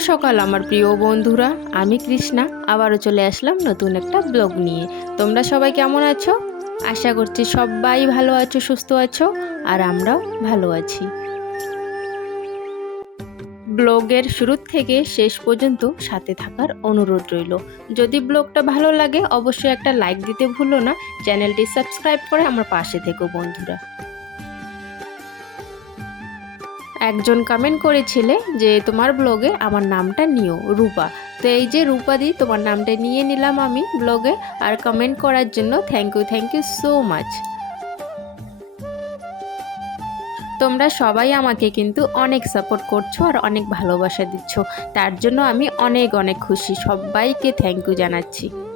সকাল, আমার প্রিয় বন্ধুরা। আমি কৃষ্ণা। আবারও চলে আসলাম নতুন একটা ব্লগ নিয়ে। তোমরা সবাই কেমন আছো? আশা করছি সবাই ভালো আছো, সুস্থ আছো, আর আমরাও ভালো আছি। ব্লগের শুরু থেকে শেষ পর্যন্ত সাথে থাকার অনুরোধ রইল। যদি ব্লগটা ভালো লাগে, অবশ্যই একটা লাইক দিতে ভুলো না। চ্যানেলটি সাবস্ক্রাইব করে আমার পাশে থেকো, বন্ধুরা। একজন কমেন্ট করেছিলে যে তোমার ব্লগে আমার নামটা নিও, রূপা। তো এই যে রূপাদি তোমার নামটা নিয়ে নিলাম আমি ব্লগে আর কমেন্ট করার জন্য thank you thank you so much তোমরা সবাই আমাকে কিন্তু অনেক সাপোর্ট করছ আর অনেক ভালোবাসা দিচ্ছ। তার জন্য আমি অনেক অনেক খুশি। সবাইকে থ্যাংক ইউ জানাচ্ছি।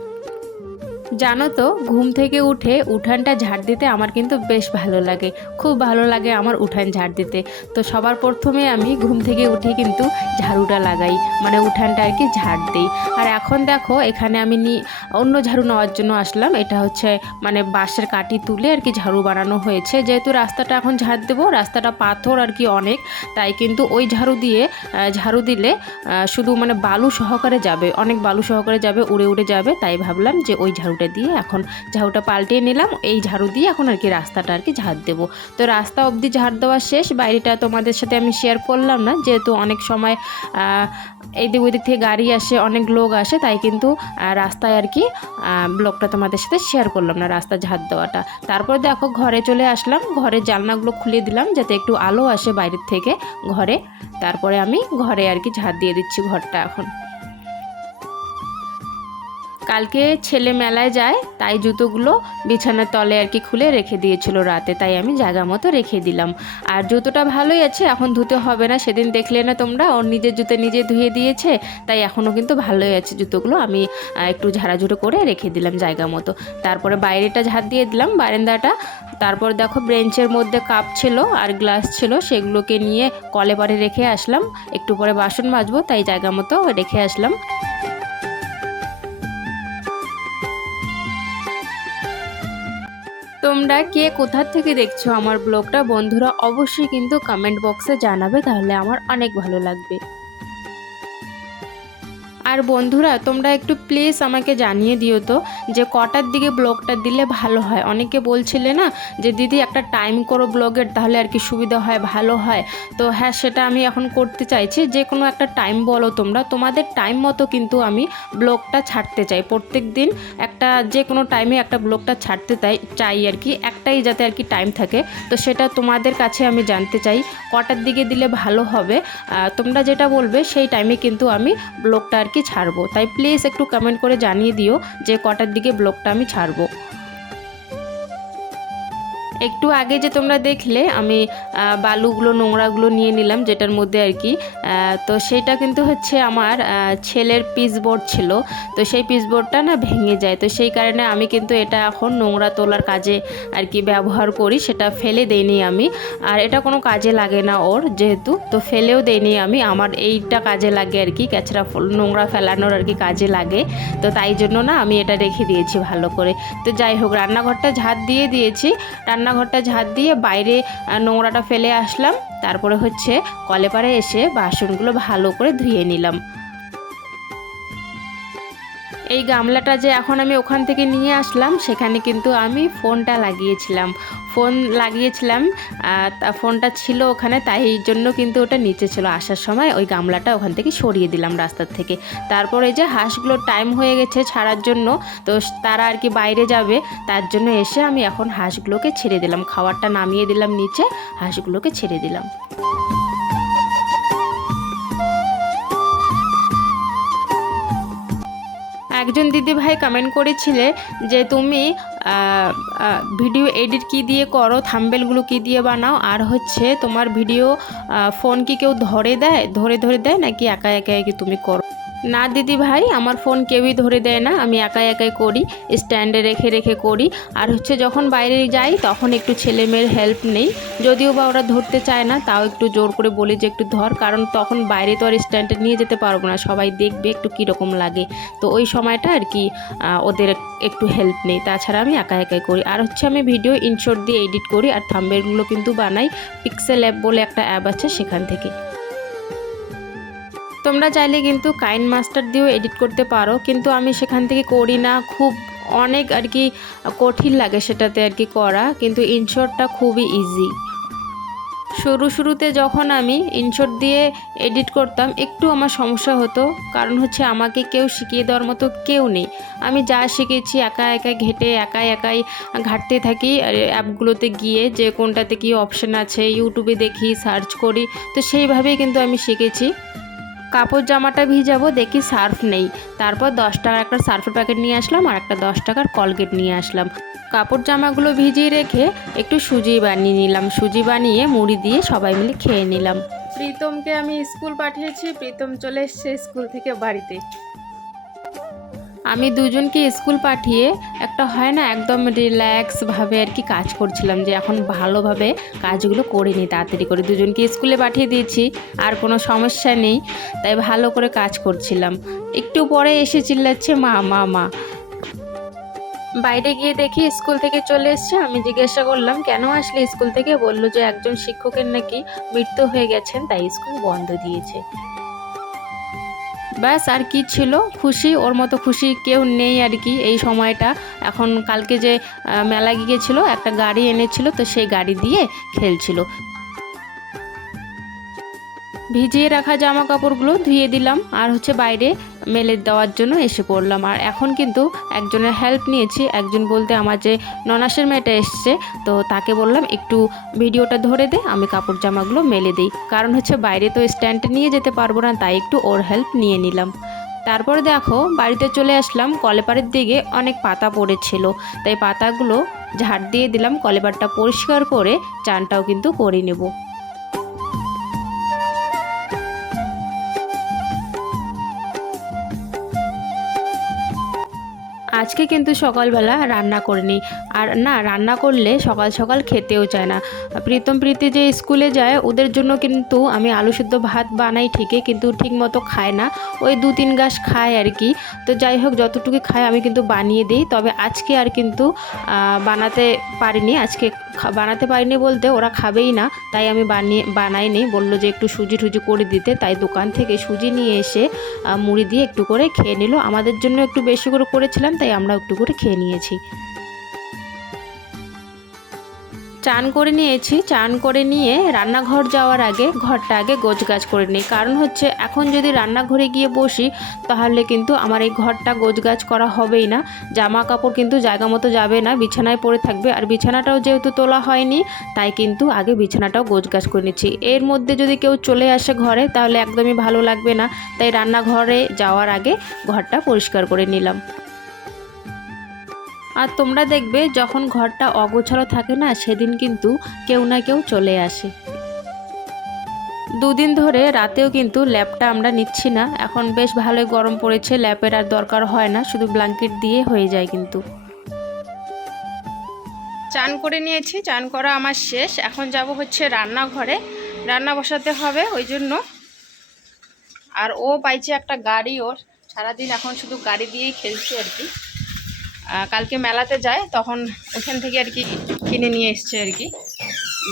জানো তো, ঘুম থেকে উঠে উঠানটা ঝাড় দিতে আমার কিন্তু বেশ ভালো লাগে। খুব ভালো লাগে আমার উঠান ঝাড় দিতে। তো সবার প্রথমে আমি ঘুম থেকে উঠে কিন্তু ঝাড়ুটা লাগাই মানে উঠানটা আর কি ঝাড় দিই। আর এখন দেখো, এখানে আমি নি, অন্য ঝাড়ু নেওয়ার জন্য আসলাম। এটা হচ্ছে মানে বাঁশের কাঠি তুলে আর কি ঝাড়ু বানানো হয়েছে। যেহেতু রাস্তাটা এখন ঝাড় দেবো, রাস্তাটা পাথর আর কি অনেক, তাই কিন্তু ওই ঝাড়ু দিয়ে ঝাড়ু দিলে শুধু মানে বালু সহকারে যাবে, অনেক বালু সহকারে যাবে, উড়ে উড়ে যাবে, তাই ভাবলাম যে ওই ঝাড়ুটা দিয়ে এখন ঝাড়ুটা পাল্টিয়ে নিলাম। এই ঝাড়ু দিয়ে এখন আর কি রাস্তাটা আর কি ঝাড় দেবো। তো রাস্তা অবধি ঝাড় দেওয়া শেষ। বাইরেটা তোমাদের সাথে আমি শেয়ার করলাম না। যেহেতু অনেক সময় আহ, এই দিক ওই দিক থেকে গাড়ি আসে অনেক লোক আসে তাই কিন্তু রাস্তায় আর কি ব্লগটা তোমাদের সাথে শেয়ার করলাম না রাস্তা ঝাড় দেওয়াটা। তারপর দেখো ঘরে চলে আসলাম। ঘরের জানলাগুলো খুলে দিলাম যাতে একটু আলো আসে বাইরের থেকে ঘরে। তারপরে আমি ঘরে আর কি ঝাড় দিয়ে দিচ্ছি ঘরটা এখন। কালকে ছেলে মেলায় যায়, তাই জুতোগুলো বিছানার তলে আর কি খুলে রেখে দিয়েছিল রাতে, তাই আমি জায়গা মতো রেখে দিলাম। আর জুতোটা ভালোই আছে, এখন ধুতে হবে না, সেদিন দেখলে না তোমরা, ওর নিজের জুতো নিজে ধুয়ে দিয়েছে, তাই এখনও কিন্তু ভালোই আছে জুতোগুলো, আমি একটু ঝাড়াঝুড়ো করে রেখে দিলাম জায়গা মতো। তারপরে বাইরেটা ঝাড় দিয়ে দিলাম বারান্দাটা, তারপর দেখো ব্রেঞ্চের মধ্যে কাপ ছিল আর গ্লাস ছিল, সেগুলোকে নিয়ে কলে পরে রেখে আসলাম, একটু পরে বাসন মাজবো, তাই জায়গা মতো রেখে আসলাম। তোমরা কে কোথার থেকে দেখছ আমার ব্লগটা, বন্ধুরা অবশ্যই কিন্তু কমেন্ট বক্সে জানাবে, তাহলে আমার অনেক ভালো লাগবে। আর বন্ধুরা, তোমরা একটু প্লিজ আমাকে জানিয়ে দিও তো যে কটার দিকে ব্লগটা দিলে ভালো হয়। অনেকে বলছিলে না যে, দিদি, একটা টাইম করো ব্লগের, তাহলে আর কি সুবিধা হয়, ভালো হয়। তো হ্যাঁ সেটা আমি এখন করতে চাইছি। যে কোনো একটা টাইম বলো তোমরা, তোমাদের টাইম মতো কিন্তু আমি ব্লগটা ছাড়তে চাই। প্রত্যেক দিন একটা, যে কোনো টাইমে একটা ব্লগটা ছাড়তে চাই চাই আর কি। একটাই যাতে আর কি টাইম থাকে। তো সেটা তোমাদের কাছে আমি জানতে চাই, কটার দিকে দিলে ভালো হবে। তোমরা যেটা বলবে, সেই টাইমে কিন্তু আমি ব্লগটা আর কি ছাড়বো। তাই প্লিজ একটু কমেন্ট করে জানিয়ে দিও যে কটার দিকে ব্লগটা আমি ছাড়বো। একটু আগে যে তোমরা দেখলে, আমি বালুগুলো, নোংরাগুলো নিয়ে নিলাম, যেটার মধ্যে আর কি। তো সেটা কিন্তু হচ্ছে আমার ছেলের পিসবোর্ড ছিল। তো সেই পিসবোর্ডটা না ভেঙে যায়। তো সেই কারণে আমি কিন্তু এটা এখন নোংরা তোলার কাজে আর কি ব্যবহার করি, সেটা ফেলে দেইনি আমি। আর এটা কোনো কাজে লাগে না ওর যেহেতু, তো ফেলেও দেইনি আমি। আমার এইটা কাজে লাগে আর কি, ক্যাচরা নোংরা ফেলানোর আর কি কাজে লাগে। তো তাই জন্য না আমি এটা রেখে দিয়েছি ভালো করে। তো যাই হোক, রান্নাঘরটা ঝাঁট দিয়ে দিয়েছি। রান্নাঘরটা ঝাঁট দিয়ে বাইরে নোংরাটা ফেলে আসলাম। তারপরে হচ্ছে কলেপারে এসে বাসনগুলো ভালো করে ধুয়ে নিলাম। এই গামলাটা যে এখন আমি ওখান থেকে নিয়ে আসলাম, সেখানে কিন্তু আমি ফোনটা লাগিয়েছিলাম। ফোন লাগিয়েছিলাম ফোনটা ছিল ওখানে, তাই জন্য কিন্তু ওটা নিচে ছিল। আসার সময় ওই গামলাটা ওখান থেকে সরিয়ে দিলাম রাস্তার থেকে। তারপরে যে হাঁসগুলোর টাইম হয়ে গেছে ছাড়ার জন্য, তো তারা আর কি বাইরে যাবে, তার জন্য এসে আমি এখন হাঁসগুলোকে ছেড়ে দিলাম। খাবারটা নামিয়ে দিলাম নিচে, হাঁসগুলোকে ছেড়ে দিলাম। একজন দিদিভাই কমেন্ট করেছিলে যে তুমি ভিডিও এডিট কি দিয়ে করো থাম্বেলগুলো কি দিয়ে বানাও, আর হচ্ছে তোমার ভিডিও ফোন কি কেউ ধরে দেয়, ধরে ধরে দেয় নাকি একা একা কি তুমি করো? না, দিদি ভাই, আমার ফোন কেউই ধরে দেয় না। আমি একাই একাই করি, স্ট্যান্ডে রেখে রেখে করি। আর হচ্ছে যখন বাইরে যাই, তখন একটু ছেলে মেয়ের হেল্প নেই। যদিও বা ওরা ধরতে চায় না, তাও একটু জোর করে বলি যে একটু ধর, কারণ তখন বাইরে তো আর স্ট্যান্ডে নিয়ে যেতে পারব না। সবাই দেখবে একটু কীরকম লাগে। তো ওই সময়টা আর কি ওদের একটু হেল্প নেই। তাছাড়া আমি একা একাই করি। আর হচ্ছে আমি ভিডিও ইনশর্ট দিয়ে এডিট করি। আর থাম্বেলগুলো কিন্তু বানাই পিক্সেল অ্যাপ বলে একটা অ্যাপ আছে সেখান থেকে। তোমরা চাইলে কিন্তু কাইন মাস্টার দিয়েও এডিট করতে পারো, কিন্তু আমি সেখান থেকে করি না। খুব অনেক আর কি কঠিন লাগে সেটাতে আর কি করা, কিন্তু ইনশর্টটা খুবই ইজি শুরু শুরুতে যখন আমি ইনশর্ট দিয়ে এডিট করতাম, একটু আমার সমস্যা হতো, কারণ হচ্ছে আমাকে কেউ শিখিয়ে দেওয়ার মতো কেউ নেই। আমি যা শিখেছি, একা একা ঘেটে, একাই একাই ঘাটতে থাকি অ্যাপগুলোতে গিয়ে যে কোনটাতে কী অপশান আছে, ইউটিউবে দেখি, সার্চ করি, তো সেইভাবেই কিন্তু আমি শিখেছি। কাপড় জামাটা ভিজাবো, দেখি সার্ফ নেই। তারপর দশ টাকার একটা সার্ফের প্যাকেট নিয়ে আসলাম আর একটা দশ টাকার কলগেট নিয়ে আসলাম। কাপড় জামাগুলো ভিজিয়ে রেখে একটু সুজি বানিয়ে নিলাম। সুজি বানিয়ে মুড়ি দিয়ে সবাই মিলে খেয়ে নিলাম। প্রীতমকে আমি স্কুল পাঠিয়েছি। প্রীতম চলে এসছে স্কুল থেকে বাড়িতে। আমি দুজনকে স্কুল পাঠিয়ে একটা হয় না একদম রিল্যাক্সভাবে আর কি কাজ করছিলাম যে এখন ভালোভাবে কাজগুলো করে নিই তাড়াতাড়ি করে। দুজনকে স্কুলে পাঠিয়ে দিয়েছি, আর কোনো সমস্যা নেই, তাই ভালো করে কাজ করছিলাম। একটু পরে এসে চিল্লাচ্ছে, মা মা মা। বাইরে গিয়ে দেখি স্কুল থেকে চলে এসছে। আমি জিজ্ঞাসা করলাম, কেন আসলে স্কুল থেকে? বলল যে, একজন শিক্ষকের নাকি মৃত্যু হয়ে গেছেন, তাই স্কুল বন্ধ দিয়েছে। ব্যাস, আর কি ছিল? খুশি, ওর মতো খুশি কেউ নেই আর কি এই সময়টা। এখন কালকে যে মেলা গিয়েছিল, একটা গাড়ি এনেছিল, তো সেই গাড়ি দিয়ে খেলছিল। ভিজিয়ে রাখা জামা কাপড়গুলো ধুয়ে দিলাম আর হচ্ছে বাইরে মেলে দেওয়ার জন্য এসে পড়লাম। আর এখন কিন্তু একজনের হেল্প নিয়েছি। একজন বলতে আমার যে ননাসের মেয়েটা এসছে, তো তাকে বললাম, একটু ভিডিওটা ধরে দে, আমি কাপড় জামাগুলো মেলে দিই। কারণ হচ্ছে বাইরে তো স্ট্যান্ডে নিয়ে যেতে পারব না, তাই একটু ওর হেল্প নিয়ে নিলাম। তারপরে দেখো, বাড়িতে চলে আসলাম। কলেপাড়ের দিকে অনেক পাতা পড়েছিল। তাই পাতাগুলো ঝাড় দিয়ে দিলাম। কলেপারটা পরিষ্কার করে চানটাও কিন্তু করে নেব। আজকে কিন্তু সকালবেলা রান্না করিনি। আর না, রান্না করলে সকাল সকাল খেতেও চায় না। প্রীতম প্রীতি যে স্কুলে যায়, ওদের জন্য কিন্তু আমি আলু সিদ্ধ ভাত বানাই ঠিকই, কিন্তু ঠিক মতো খায় না। ওই দু তিন গাছ খায় আর কি। তো যাই হোক, যতটুকু খায় আমি কিন্তু বানিয়ে দিই। তবে আজকে আর কিন্তু বানাতে পারিনি। আজকে বানাতে পারিনি বলতে ওরা খাবেই না। তাই আমি বানিয়ে, বানাইনি। বলল যে একটু সুজি টুজি করে দিতে। তাই দোকান থেকে সুজি নিয়ে এসে মুড়ি দিয়ে একটু করে খেয়ে নিল। আমাদের জন্য একটু বেশি করে করেছিলাম, তাই আমরা একটু করে খেয়ে নিয়েছি। চান করে নিয়েছি, চান করে নিয়ে রান্নাঘর যাওয়ার আগে ঘরটা আগে গোছগাছ করে নিই। কারণ হচ্ছে এখন যদি রান্নাঘরে গিয়ে বসি, তাহলে কিন্তু আমার এই ঘরটা গোছগাছ করা হবেই না। জামা কাপড় কিন্তু জায়গা মতো যাবে না, বিছানায় পড়ে থাকবে। আর বিছানাটাও যেহেতু তোলা হয়নি, তাই কিন্তু আগে বিছানাটাও গোছগাছ করে নিচ্ছি। এর মধ্যে যদি কেউ চলে আসে ঘরে, তাহলে একদমই ভালো লাগবে না। তাই রান্নাঘরে যাওয়ার আগে ঘরটা পরিষ্কার করে নিলাম। আর তোমরা দেখবে যখন ঘরটা অগোছালো থাকে না, সেদিন কিন্তু কেউ না কেউ চলে আসে। দুদিন ধরে রাতেও কিন্তু ল্যাপটা আমরা নিচ্ছি না। এখন বেশ ভালোই গরম পড়েছে, ল্যাপের আর দরকার হয় না, শুধু ব্ল্যাঙ্কেট দিয়ে হয়ে যায় কিন্তু। চান করে নিয়েছি, চান করা আমার শেষ। এখন যাব হচ্ছে রান্নাঘরে। রান্না বসাতে হবে, ওই জন্য। আর ও পাইছে একটা গাড়ি ওর। সারাদিন এখন শুধু গাড়ি দিয়েই খেলছে আর কি। কালকে মেলাতে যায়, তখন ওখান থেকে আর কি কিনে নিয়ে এসছে আর কি।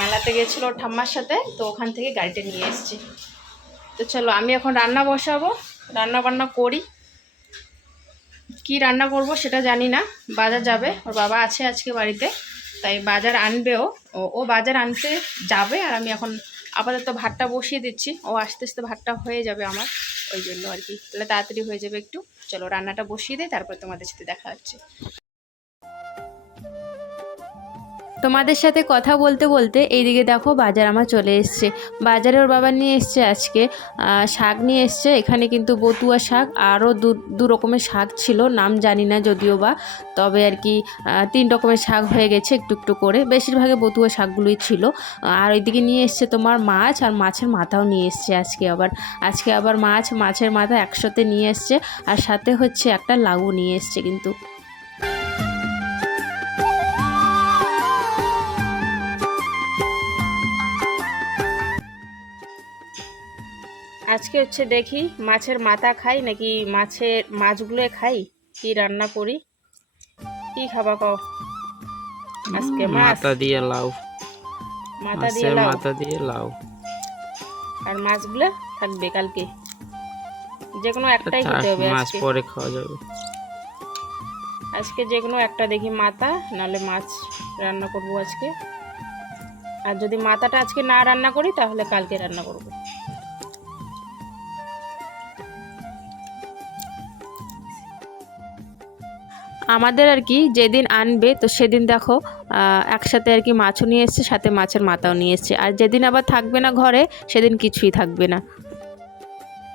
মেলাতে গেছিল ঠাম্মার সাথে, তো ওখান থেকে গাড়িটা নিয়ে এসছে। তো চলো, আমি এখন রান্না বসাবো, রান্না বান্না করি। কি রান্না করব সেটা জানি না, বাজার যাবে। ওর বাবা আছে আজকে বাড়িতে, তাই বাজার আনবেও। ও বাজার আনতে যাবে, আর আমি এখন আপাতত ভাতটা বসিয়ে দিচ্ছি। ও আস্তে আস্তে ভাতটা হয়ে যাবে আমার। ওই জন্য আর কি। তাহলে তাড়াতাড়ি হয়ে যাবে একটু। চলো রান্নাটা বসিয়ে দিই, তারপর তোমাদের সাথে দেখা হচ্ছে। তোমাদের সাথে কথা বলতে বলতে এইদিকে দেখো বাজার আমার চলে এসছে। বাজারে ওর বাবা নিয়ে এসছে আজকে শাক নিয়ে এসছে। এখানে কিন্তু বতুয়া শাক, আরও দু দু রকমের শাক ছিল, নাম জানি না যদিও বা, তবে আর কি তিন রকমের শাক হয়ে গেছে একটু একটু করে। বেশিরভাগে বতুয়া শাকগুলোই ছিল। আর ওইদিকে নিয়ে এসছে তোমার মাছ, আর মাছের মাথাও নিয়ে এসছে আজকে আবার। আজকে আবার মাছ, মাছের মাথা একসাথে নিয়ে এসছে, আর সাথে হচ্ছে একটা লাউ নিয়ে এসছে কিন্তু। আজকে হচ্ছে দেখি মাছের মাথা খাই নাকি মাছের মাছগুলো খাই কি রান্না করি কি খাবা কও? আজকে মাথা দিয়ে লাউ। মাথা দিয়ে লাউ। মাথা দিয়ে লাউ। আর মাছগুলো থাকবে কালকে। যে কোনো একটাই খেতে হবে মাছ পরে খাওয়া যাবে। আজকে যে কোনো একটা দেখি মাথা নাহলে মাছ রান্না করব আজকে। আর যদি মাথাটা আজকে না রান্না করি তাহলে কালকে রান্না করব। আমাদের আর কি যেদিন আনবে, তো সেদিন দেখো একসাথে আর কি মাছও নিয়ে এসছে, সাথে মাছের মাথাও নিয়ে এসছে। আর যেদিন আবার থাকবে না ঘরে, সেদিন কিছুই থাকবে না।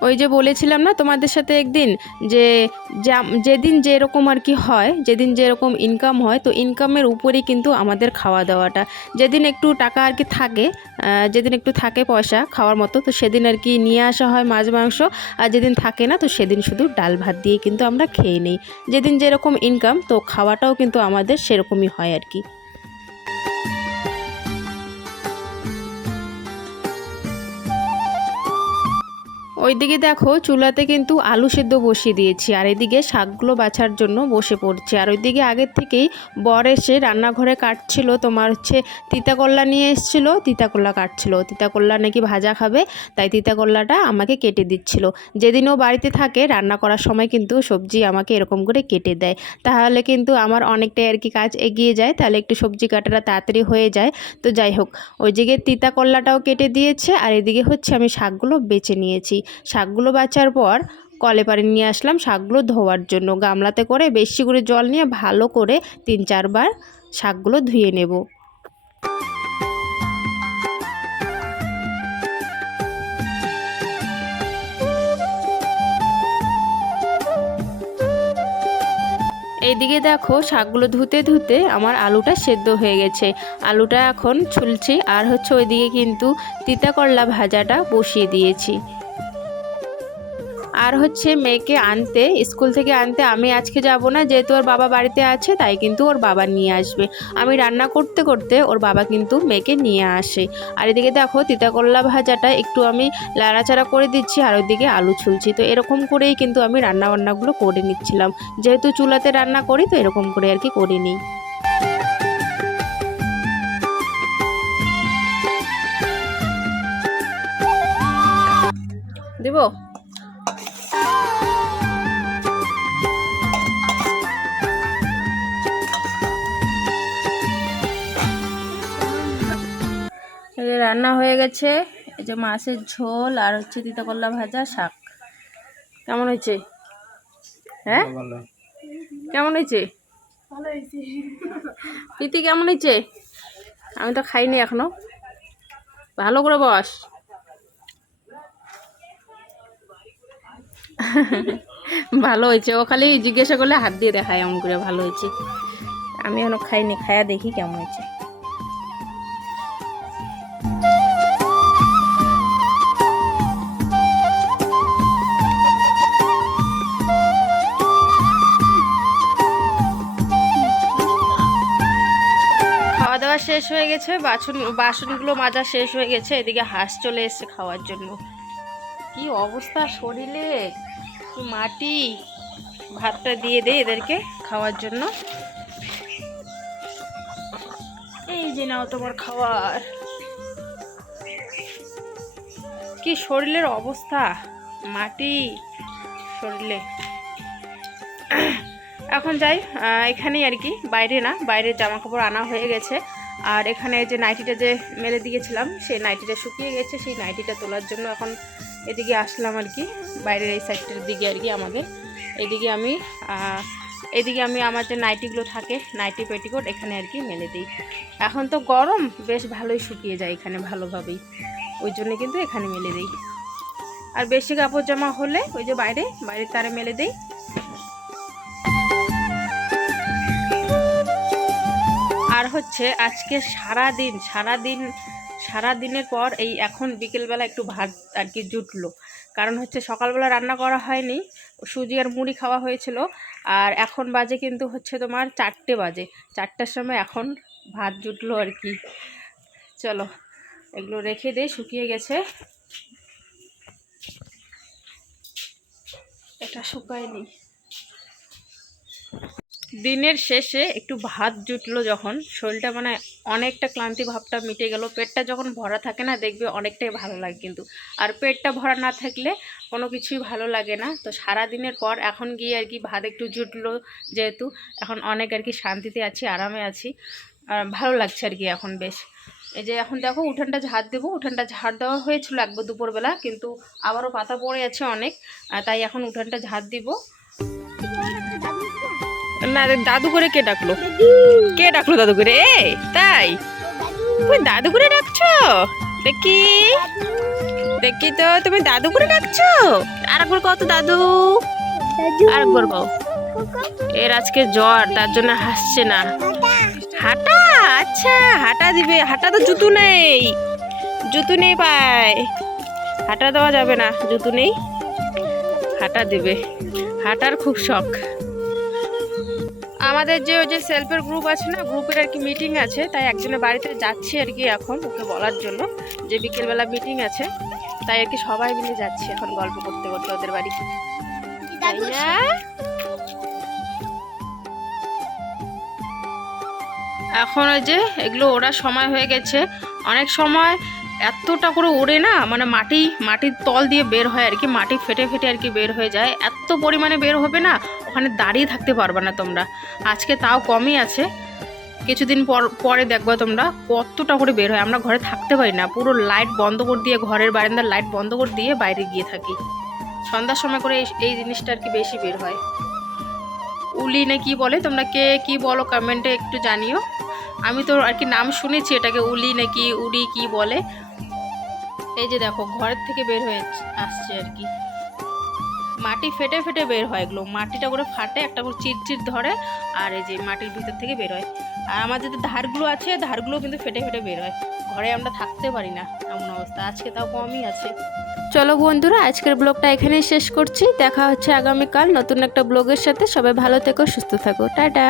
ওই যে বলেছিলাম না তোমাদের সাথে একদিন যে যেদিন যেরকম আর কি হয়, যেদিন যেরকম ইনকাম হয়, তো ইনকামের উপরেই কিন্তু আমাদের খাওয়া দাওয়াটা। যেদিন একটু টাকা আর কি থাকে যেদিন একটু থাকে পয়সা খাওয়ার মতো, তো সেদিন আর কি নিয়ে আসা হয় মাছ, মাংস। আর যেদিন থাকে না, তো সেদিন শুধু ডাল ভাত দিয়ে কিন্তু আমরা খেয়ে নিই। যেদিন যেরকম ইনকাম তো খাওয়াটাও কিন্তু আমাদের সেরকমই হয় আর কি। ওইদিকে দেখো চুলাতে কিন্তু আলু সেদ্ধ বসিয়ে দিয়েছি, আর এদিকে শাকগুলো বাছার জন্য বসে পড়ছে। আর ওইদিকে আগের থেকেই বর এসে রান্নাঘরে কাটছিল, তোমার হচ্ছে তিতাকল্লা নিয়ে এসেছিল, তিতাকল্লা কাটছিল। তিতাকল্লা নাকি ভাজা খাবে, তাই তিতাকল্লাটা আমাকে কেটে দিচ্ছিল। যেদিন ও বাড়িতে থাকে, রান্না করার সময় কিন্তু সবজি আমাকে এরকম করে কেটে দেয়। তাহলে কিন্তু আমার অনেকটাই আর কি কাজ এগিয়ে যায়, তাহলে একটু সবজি কাটাটা তাড়াতাড়ি হয়ে যায়। তো যাই হোক ওই দিকে তিতা কল্লাটাও কেটে দিয়েছে, আর এদিকে হচ্ছে আমি শাকগুলো বেছে নিয়েছি। শাকগুলো বাছার পর কলে পারে নিয়ে আসলাম শাকগুলো ধোয়ার জন্য। গামলাতে করে বেশি করে জল নিয়ে ভালো করে তিন চারবার শাকগুলো ধুয়ে নেব। এইদিকে দেখো শাকগুলো ধুতে ধুতে আমার আলুটা সেদ্ধ হয়ে গেছে। আলুটা এখন ছুলছি আর হচ্ছে ওইদিকে কিন্তু তিতা করলা ভাজাটা বসিয়ে দিয়েছি। আর হচ্ছে মেয়েকে আনতে, স্কুল থেকে আনতে আমি আজকে যাব না, যেহেতু ওর বাবা বাড়িতে আছে, তাই কিন্তু ওর বাবা নিয়ে আসবে। আমি রান্না করতে করতে ওর বাবা কিন্তু মেয়েকে নিয়ে আসে। আর এদিকে দেখো তিতা করলা ভাজাটা একটু আমি লাড়াচাড়া করে দিচ্ছি, আর ওইদিকে আলু ছুলছি। তো এরকম করেই কিন্তু আমি রান্না বান্নাগুলো করে নিচ্ছিলাম। যেহেতু চুলাতে রান্না করি, তো এরকম করে আর কি করে নিই। দিব? রান্না হয়ে গেছে। এই যে মাছের ঝোল আর হচ্ছে তিতা করলা ভাজা শাক। কেমন হয়েছে? হ্যাঁ? কেমন হয়েছে? প্রীতি কেমন হয়েছে? আমি তো খাইনি এখনও। ভালো করে বস। ভালো হয়েছে। ও খালি জিজ্ঞাসা করলে হাত দিয়ে দেখায় এমন করে ভালো হয়েছে। আমি এখনও খাইনি। খায়া দেখি কেমন হয়েছে। দাওয়া শেষ হয়ে গেছে, বাসন, বাসনগুলো মাজা শেষ হয়ে গেছে, এদিকে হাঁস চলে এসছে খাওয়ার জন্য। কি অবস্থা শরীরে? মাটি? ভাতটা দিয়ে দে এদেরকে খাওয়ার জন্য। এই যে নাও তোমার খাবার। কি শরীরের অবস্থা? মাটি, শরীরে। এখন যাই এখানেই আর কি, বাইরে না, বাইরের জামা কাপড় আনা হয়ে গেছে। আর এখানে যে নাইটিটা যে মেলে দিয়েছিলাম, সেই নাইটিটা শুকিয়ে গেছে, সেই নাইটিটা তোলার জন্য এখন এদিকে আসলাম আর কি, বাইরের এই সাইডটার দিকে আর কি আমাদের। এদিকে আমি এদিকে আমি আমার যে নাইটিগুলো থাকে, নাইটি পেটিকোট, এখানে আর কি মেলে দিই। এখন তো গরম, বেশ ভালোই শুকিয়ে যায় এখানে ভালোভাবেই। ওই জন্য কিন্তু এখানে মেলে দিই। আর বেশি কাপড় জামা হলে ওই যে বাইরে বাইরে তারে মেলে দিই। আর হচ্ছে আজকে সারা দিন সারা দিন সারা দিনের পর এই এখন বিকেলবেলা একটু ভাত আর কি জুটলো। কারণ হচ্ছে সকালবেলা রান্না করা হয়নি, সুজি আর মুড়ি খাওয়া হয়েছিল। আর এখন বাজে কিন্তু হচ্ছে তোমার চারটে বাজে। চারটার সময় এখন ভাত জুটলো আর কি। চলো, এগুলো রেখে দে, শুকিয়ে গেছে। এটা শুকায়নি। দিনের শেষে একটু ভাত জুটলো যখন, শরীরটা মানে অনেকটা ক্লান্তি ভাবটা মিটে গেল। পেটটা যখন ভরা থাকে না, দেখবে অনেকটাই ভালো লাগে কিন্তু। আর পেটটা ভরা না থাকলে কোনো কিছুই ভালো লাগে না। তো সারা দিনের পর এখন গিয়ে আর কি ভাত একটু জুটলো যেহেতু, এখন অনেক আর কি শান্তিতে আছি, আরামে আছি। আর ভালো লাগছে আর কি এখন বেশ। এই যে এখন দেখো উঠানটা ঝাড় দেবো, উঠানটা ঝাড় দেওয়া হয়েছিল একবার দুপুরবেলা কিন্তু আবারও পাতা পড়ে আছে অনেক তাই এখন উঠানটা ঝাড় দিব। না দাদু করে কে ডাকলো? কে ডাকলো দাদু করে? এ, তাই? তুমি দাদু করে ডাকছো? দেখি। দেখি তো, তুমি দাদু করে ডাকছো? আরেকবার কত দাদু। আরেকবার কও। এর আজকে জ্বর, তার জন্য হাসছে না। হাঁটা? আচ্ছা হাঁটা দিবে। হাঁটা তো জুতো নেই। জুতো নেই পায়। হাঁটা দেওয়া যাবে না। জুতো নেই। হাঁটা দিবে। হাঁটার খুব শখ। আমাদের যে ওই যে সেলফের গ্রুপ আছে না গ্রুপের আর কি মিটিং আছে, তাই একজনের বাড়িতে যাচ্ছি আর কি এখন ওকে বলার জন্য, যে বিকেলবেলা মিটিং আছে, তাই আর কি সবাই মিলে যাচ্ছি এখন গল্প করতে করতে ওদের বাড়ি। এখন ওই যে এগুলো ওড়ার সময় হয়ে গেছে, অনেক সময় এতটা করে ওড়ে না মানে মাটি, মাটির তল দিয়ে বের হয় আর কি মাটি ফেটে ফেটে আর কি বের হয়ে যায়, এত পরিমাণে বের হবে না ওখানে দাঁড়িয়ে থাকতে পারবে না তোমরা। আজকে তাও কমই আছে। কিছুদিন পর, পরে দেখবে তোমরা কতটা করে বের হয়। আমরা ঘরে থাকতে পারি না। পুরো লাইট বন্ধ করে দিয়ে, ঘরের বারান্দার লাইট বন্ধ করে দিয়ে বাইরে গিয়ে থাকি। সন্ধ্যার সময় করে এই- জিনিসটা আর কি বেশি বের হয়। উলি না কি বলে? তোমরা কে কি বলো কমেন্টে একটু জানিও। আমি তো আর কি নাম শুনেছি এটাকে, উলি নাকি উড়ি কি বলে। এই যে দেখো, ঘরের থেকে বের হয়ে আসছে আর কি। মাটি ফেটে ফেটে বের হয় এগুলো। মাটিটা করে ফাটে, একটা করে চিরচির ধরে, আর এই যে মাটির ভিতর থেকে বের হয়। আর আমাদের যে ধারগুলো আছে, ধারগুলো কিন্তু ফেটে ফেটে বের হয়। ঘরে আমরা থাকতে পারি না, এমন অবস্থা। আজকে তাও কমই আছে। চলো বন্ধুরা, আজকের ব্লগটা এখানেই শেষ করছি। দেখা হচ্ছে আগামীকাল নতুন একটা ব্লগের সাথে। সবাই ভালো থেকো, সুস্থ থাকো। টাটা।